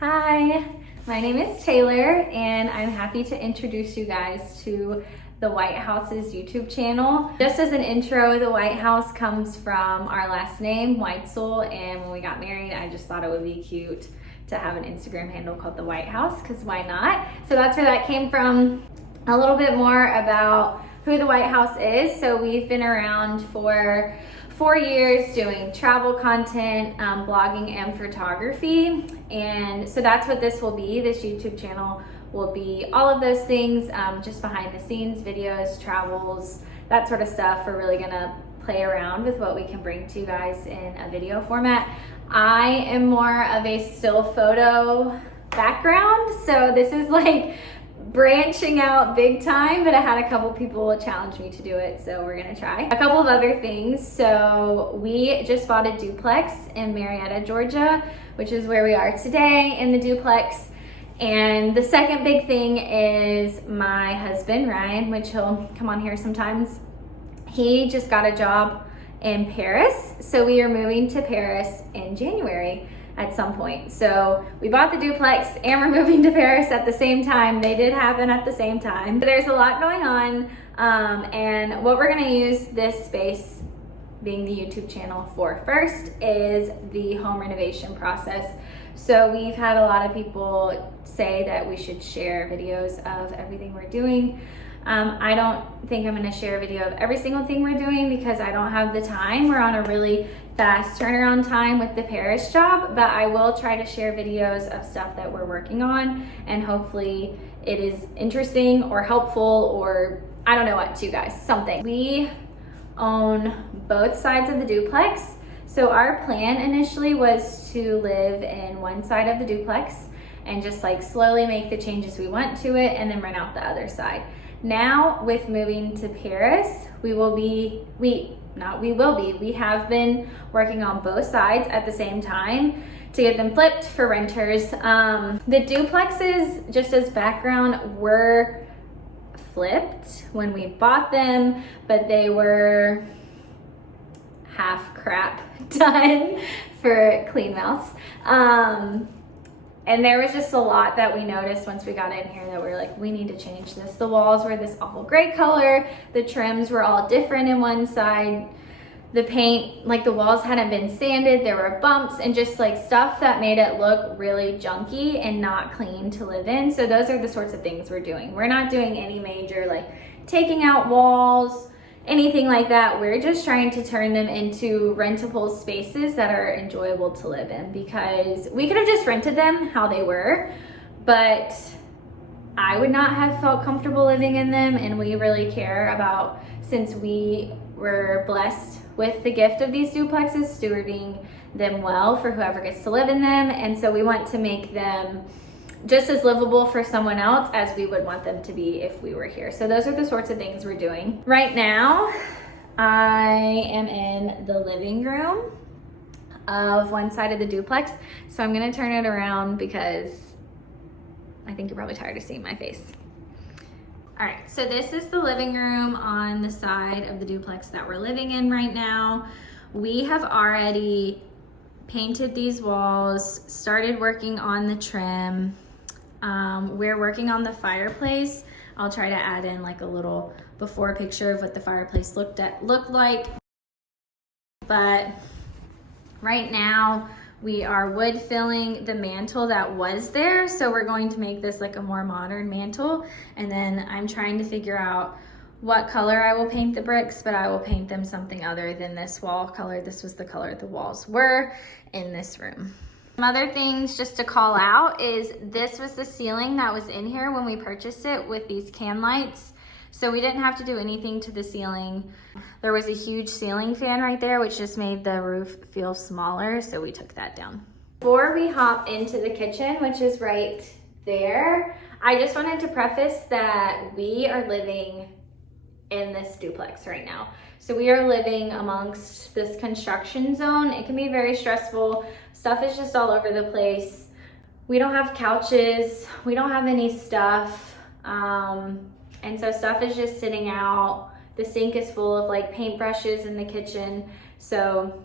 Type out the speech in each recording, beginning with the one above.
Hi, my name is Taylor and I'm happy to introduce you guys to the Weithouse's YouTube channel. Just as an intro, the Weithouse comes from our last name, Weitzel, and when we got married, I just thought it would be cute to have an Instagram handle called the Weithouse, because why not? So that's where that came from. A little bit more about who the Weithouse is. So we've been around for 4 years doing travel content, blogging, and photography. And so that's what this will be. This YouTube channel will be all of those things, just behind the scenes, videos, travels, that sort of stuff. We're really gonna play around with what we can bring to you guys in a video format. I am more of a still photo background, so this is like branching out big time, but I had a couple people challenge me to do it, so we're gonna try. A couple of other things. So we just bought a duplex in Marietta, Georgia, which is where we are today in the duplex. And the second big thing is my husband, Ryan, which he'll come on here sometimes. He just got a job in Paris, so we are moving to Paris in January at some point. So we bought the duplex and we're moving to Paris at the same time. They did happen at the same time. There's a lot going on, and what we're gonna use this space, being the YouTube channel, for first is the home renovation process. So we've had a lot of people say that we should share videos of everything we're doing. I don't think I'm gonna share a video of every single thing we're doing because I don't have the time. We're on a really fast turnaround time with the Paris job, but I will try to share videos of stuff that we're working on, and hopefully it is interesting or helpful, or I don't know what, to you guys, something. We own both sides of the duplex. So our plan initially was to live in one side of the duplex and just like slowly make the changes we want to it and then rent out the other side. Now with moving to Paris, we have been working on both sides at the same time to get them flipped for renters. The duplexes, just as background, were flipped when we bought them, but they were half crap done for clean mouths. And there was just a lot that we noticed once we got in here that we were like, we need to change this. The walls were this awful gray color. The trims were all different in one side. The paint, like the walls hadn't been sanded. There were bumps and just like stuff that made it look really junky and not clean to live in. So those are the sorts of things we're doing. We're not doing any major like taking out walls, anything like that. We're just trying to turn them into rentable spaces that are enjoyable to live in, because we could have just rented them how they were, but I would not have felt comfortable living in them, and we really care about, since we were blessed with the gift of these duplexes, stewarding them well for whoever gets to live in them. And so we want to make them just as livable for someone else as we would want them to be if we were here. So those are the sorts of things we're doing. Right now, I am in the living room of one side of the duplex. So I'm gonna turn it around because I think you're probably tired of seeing my face. All right, so this is the living room on the side of the duplex that we're living in right now. We have already painted these walls, started working on the trim. We're working on the fireplace. I'll try to add in like a little before picture of what the fireplace looked like. But right now we are wood filling the mantle that was there. So we're going to make this like a more modern mantle. And then I'm trying to figure out what color I will paint the bricks, but I will paint them something other than this wall color. This was the color the walls were in this room. Some other things just to call out is this was the ceiling that was in here when we purchased it with these can lights. So we didn't have to do anything to the ceiling. There was a huge ceiling fan right there, which just made the roof feel smaller, so we took that down. Before we hop into the kitchen, which is right there, I just wanted to preface that we are living in this duplex right now. So we are living amongst this construction zone. It can be very stressful. Stuff is just all over the place. We don't have couches. We don't have any stuff. And so stuff is just sitting out. The sink is full of like paintbrushes in the kitchen. So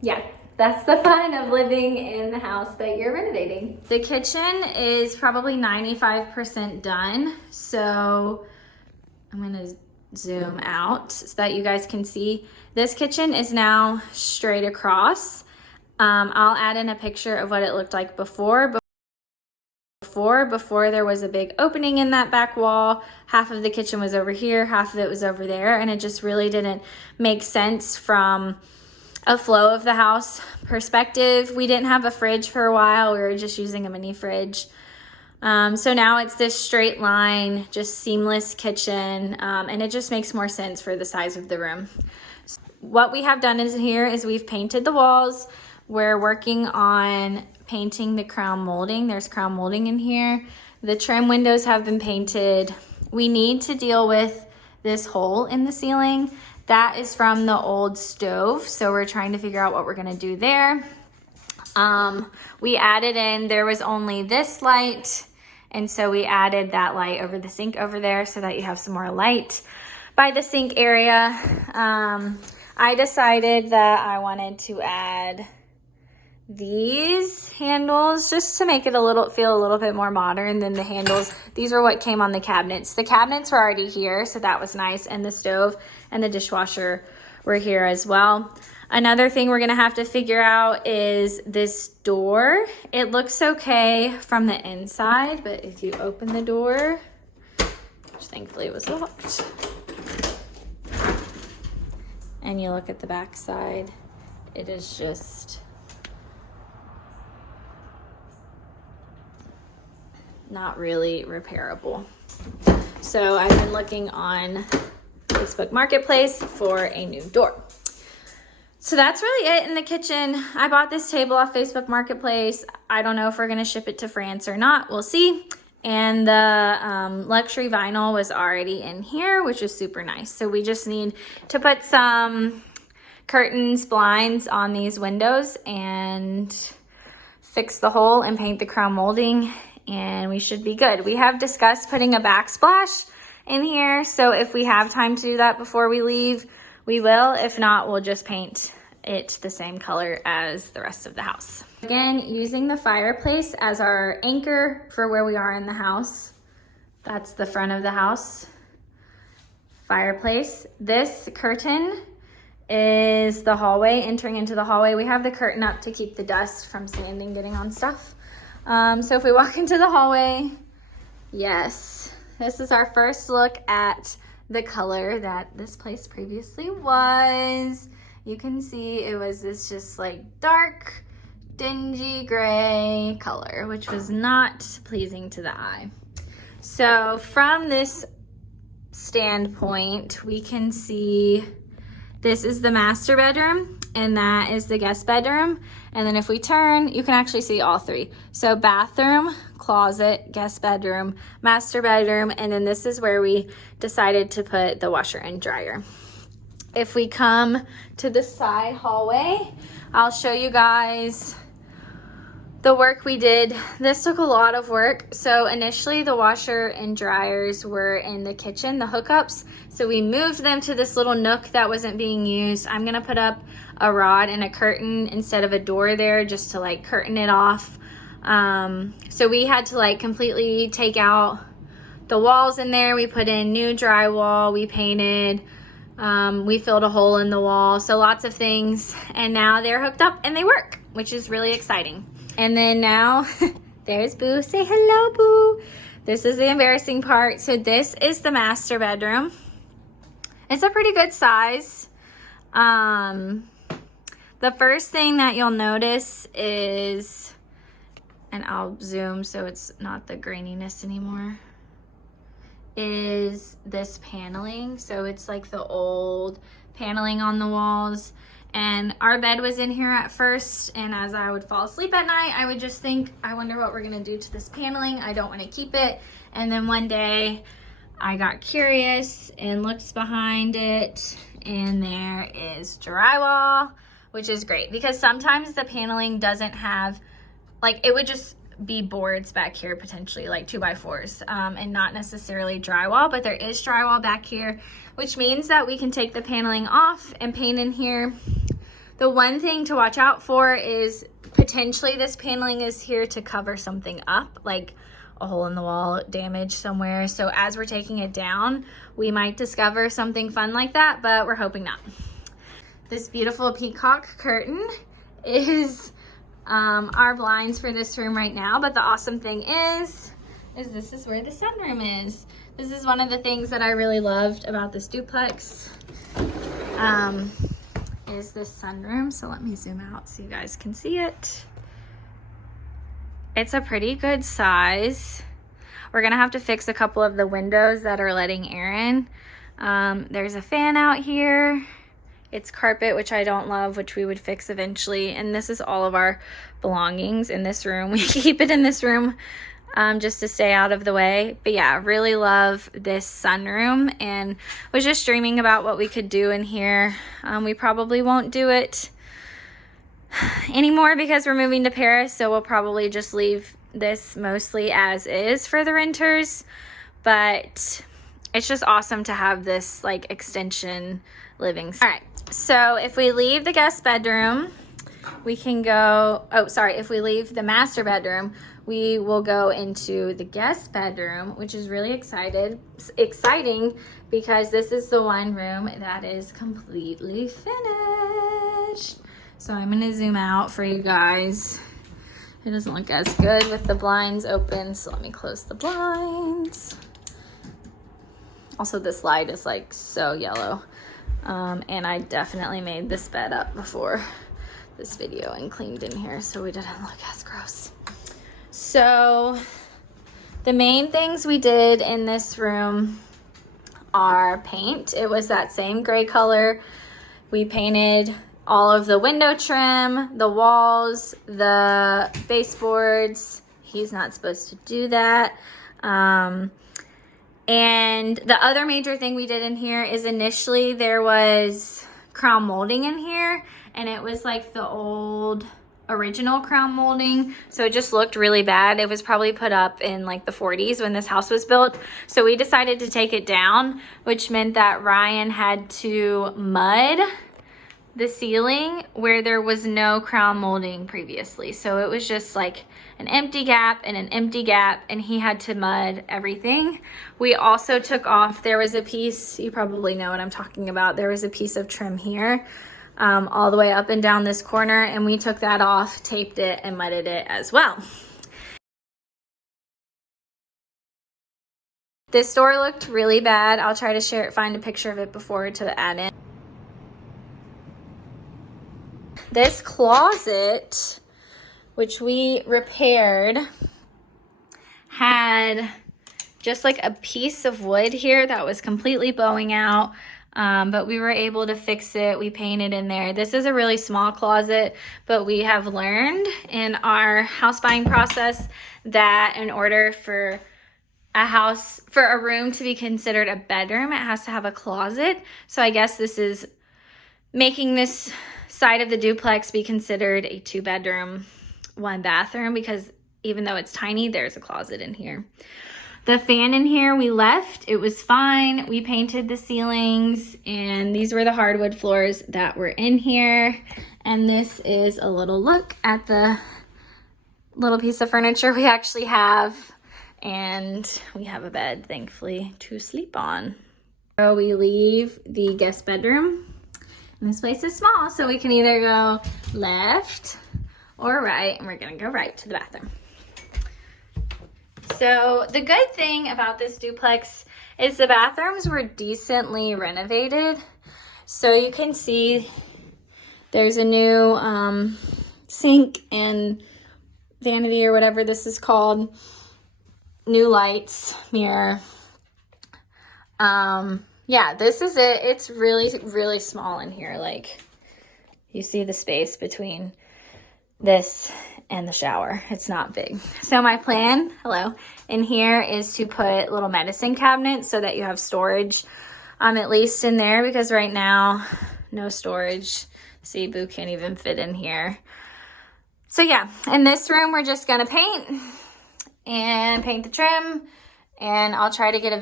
yeah, that's the fun of living in the house that you're renovating. The kitchen is probably 95% done. So I'm gonna zoom out so that you guys can see. This kitchen is now straight across. I'll add in a picture of what it looked like before. Before there was a big opening in that back wall. Half of the kitchen was over here, half of it was over there, and it just really didn't make sense from a flow of the house perspective. We didn't have a fridge for a while. We were just using a mini fridge. So now it's this straight line, just seamless kitchen, and it just makes more sense for the size of the room. So what we have done in here is we've painted the walls. We're working on painting the crown molding. There's crown molding in here. The trim windows have been painted. We need to deal with this hole in the ceiling. That is from the old stove, so we're trying to figure out what we're gonna do there. We added in, there was only this light, and so we added that light over the sink over there so that you have some more light by the sink area. I decided that I wanted to add these handles just to make it feel a little bit more modern than the handles. These are what came on the cabinets. The cabinets were already here, so that was nice, and the stove and the dishwasher were here as well. Another thing we're gonna have to figure out is this door. It looks okay from the inside, but if you open the door, which thankfully was locked, and you look at the back side, it is just not really repairable. So I've been looking on Facebook Marketplace for a new door. So that's really it in the kitchen. I bought this table off Facebook Marketplace. I don't know if we're gonna ship it to France or not, we'll see. And the luxury vinyl was already in here, which is super nice. So we just need to put some curtains, blinds on these windows and fix the hole and paint the crown molding, and we should be good. We have discussed putting a backsplash in here, so if we have time to do that before we leave, we will. If not, we'll just paint it the same color as the rest of the house. Again, using the fireplace as our anchor for where we are in the house. That's the front of the house. Fireplace. This curtain is the hallway, entering into the hallway. We have the curtain up to keep the dust from sanding getting on stuff. So if we walk into the hallway, yes, this is our first look at the color that this place previously was. You can see it was this just like dark, dingy gray color, which was not pleasing to the eye. So from this standpoint, we can see this is the master bedroom and that is the guest bedroom. And then if we turn, you can actually see all three. So bathroom, closet, guest bedroom, master bedroom, and then this is where we decided to put the washer and dryer. If we come to the side hallway, I'll show you guys the work we did. This took a lot of work. So initially the washer and dryers were in the kitchen, the hookups. So we moved them to this little nook that wasn't being used. I'm gonna put up a rod and a curtain instead of a door there just to like curtain it off. So we had to like completely take out the walls in there. We put in new drywall, we painted, we filled a hole in the wall. So lots of things, and now they're hooked up and they work, which is really exciting. And then now, there's Boo. Say hello, Boo. This is the embarrassing part. So this is the master bedroom. It's a pretty good size. The first thing that you'll notice is, and I'll zoom so it's not the graininess anymore, is this paneling. So it's like the old paneling on the walls. And our bed was in here at first, and as I would fall asleep at night, I would just think, I wonder what we're gonna do to this paneling. I don't wanna keep it. And then one day I got curious and looked behind it, and there is drywall, which is great because sometimes the paneling doesn't have, like, it would just be boards back here potentially, like 2x4s, and not necessarily drywall, but there is drywall back here, which means that we can take the paneling off and paint in here. The one thing to watch out for is potentially this paneling is here to cover something up, like a hole in the wall, damage somewhere. So as we're taking it down, we might discover something fun like that, but we're hoping not. This beautiful peacock curtain is our blinds for this room right now, but the awesome thing is this is where the sunroom is. This is one of the things that I really loved about this duplex, is this sunroom. So let me zoom out so you guys can see it. It's a pretty good size. We're gonna have to fix a couple of the windows that are letting air in. There's a fan out here. It's carpet, which I don't love, which we would fix eventually. And this is all of our belongings in this room. We keep it in this room just to stay out of the way. But yeah, really love this sunroom and was just dreaming about what we could do in here. We probably won't do it anymore because we're moving to Paris. So we'll probably just leave this mostly as is for the renters. But it's just awesome to have this like extension living. All right. So if we leave the guest bedroom, we can go, if we leave the master bedroom, we will go into the guest bedroom, which is really exciting because this is the one room that is completely finished. So I'm gonna zoom out for you guys. It doesn't look as good with the blinds open, so let me close the blinds. Also, this light is like so yellow. And I definitely made this bed up before this video and cleaned in here so we didn't look as gross. So the main things we did in this room are paint. It was that same gray color. We painted all of the window trim, the walls, the baseboards. He's not supposed to do that. And the other major thing we did in here is initially there was crown molding in here, and it was like the old original crown molding. So it just looked really bad. It was probably put up in like the 40s when this house was built. So we decided to take it down, which meant that Ryan had to mud the ceiling where there was no crown molding previously. So it was just like an empty gap and an empty gap, and he had to mud everything. We also took off, there was a piece, you probably know what I'm talking about, there was a piece of trim here all the way up and down this corner, and we took that off, taped it, and mudded it as well. This door looked really bad. I'll try to find a picture of it before to add in. This closet, which we repaired, had just like a piece of wood here that was completely bowing out, but we were able to fix it. We painted in there. This is a really small closet, but we have learned in our house buying process that in order for a room to be considered a bedroom, it has to have a closet. So I guess this is making this side of the duplex be considered a 2-bedroom, 1-bathroom, because even though it's tiny, there's a closet in here. The fan in here we left. It was fine. We painted the ceilings, and these were the hardwood floors that were in here. And this is a little look at the little piece of furniture we actually have. And we have a bed, thankfully, to sleep on. So we leave the guest bedroom. And this place is small, so we can either go left or right, and we're gonna go right to the bathroom. So the good thing about this duplex is the bathrooms were decently renovated. So you can see there's a new sink and vanity or whatever this is called. New lights, mirror. Yeah, this is it. It's really, really small in here. Like, you see the space between this and the shower. It's not big. So my plan, in here is to put little medicine cabinets so that you have storage, at least in there, because right now, no storage. See, Boo can't even fit in here. So yeah, in this room, we're just gonna paint the trim. And I'll try to get a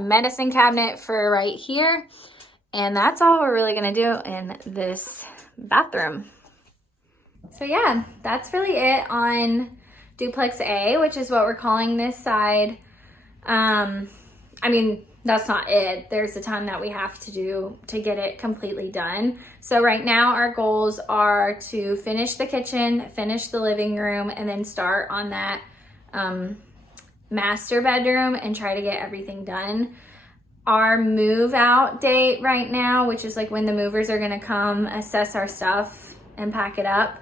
medicine cabinet for right here. And that's all we're really gonna do in this bathroom. So yeah, that's really it on Duplex A, which is what we're calling this side. I mean, that's not it. There's a ton that we have to do to get it completely done. So right now our goals are to finish the kitchen, finish the living room, and then start on that master bedroom and try to get everything done. Our move out date right now, which is like when the movers are gonna come assess our stuff and pack it up,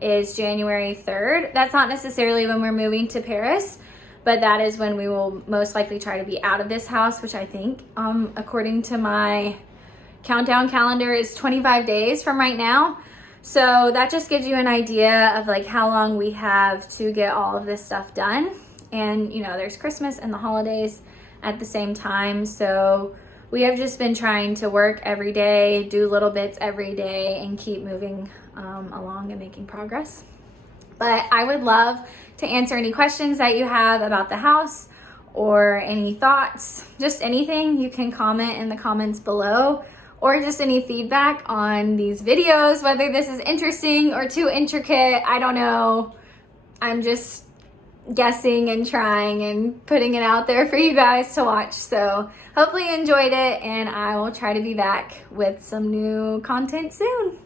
is January 3rd. That's not necessarily when we're moving to Paris, but that is when we will most likely try to be out of this house, which I think, according to my countdown calendar, is 25 days from right now. So that just gives you an idea of like how long we have to get all of this stuff done. And you know, there's Christmas and the holidays at the same time. So we have just been trying to work every day, do little bits every day, and keep moving along and making progress. But I would love to answer any questions that you have about the house or any thoughts, just anything. You can comment in the comments below, or just any feedback on these videos, whether this is interesting or too intricate. I don't know. I'm just guessing and trying and putting it out there for you guys to watch. So hopefully you enjoyed it, and I will try to be back with some new content soon.